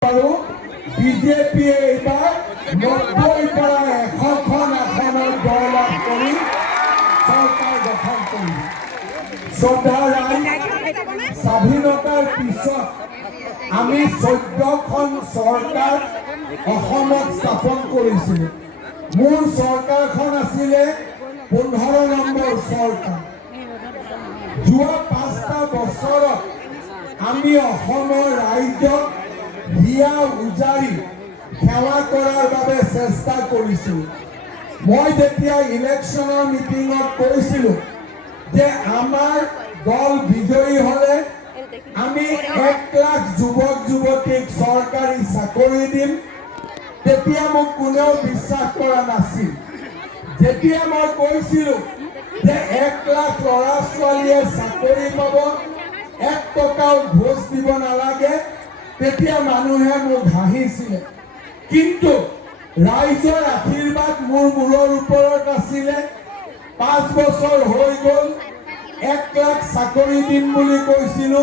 বিজেপিয়ে এইবাৰ ৯০ পৰা ১০০খন আসনৰ জয়লাভ কৰি চৰকাৰ গঠন কৰিব। শ্ৰদ্ধা ৰাইজ, স্বাধীনতাৰ পিছত আমি ১৪খন চৰকাৰ অসমত স্থাপন কৰিছিলোঁ। মোৰ চৰকাৰখন আছিলে ১৫ নম্বৰ চৰকাৰ। যোৱা ৫টা বছৰত আমি অসমৰ ৰাইজক হিয়া উজাৰি সেৱা কৰাৰ বাবে চেষ্টা কৰিছিলোঁ। মই যেতিয়া ইলেকশ্যনৰ মিটিঙত কৈছিলোঁ যে আমাৰ দল বিজয়ী হ'লে আমি ১ লাখ যুৱক যুৱতীক চৰকাৰী চাকৰি দিম, তেতিয়া মোক কোনেও বিশ্বাস কৰা নাছিল। যেতিয়া মই কৈছিলোঁ যে ১ লাখ ল'ৰা ছোৱালীয়ে চাকৰি পাব, ১ টকাও ঘোষ দিব নালাগে, তেতিয়া মানুহে মোক হাঁহিছিলে। কিন্তু ৰাইজৰ আশীৰ্বাদ মোৰ মূৰৰ ওপৰত আছিলে। ৫ বছৰ হৈ গ'ল, ১ লাখ চাকৰি দিম বুলি কৈছিলোঁ।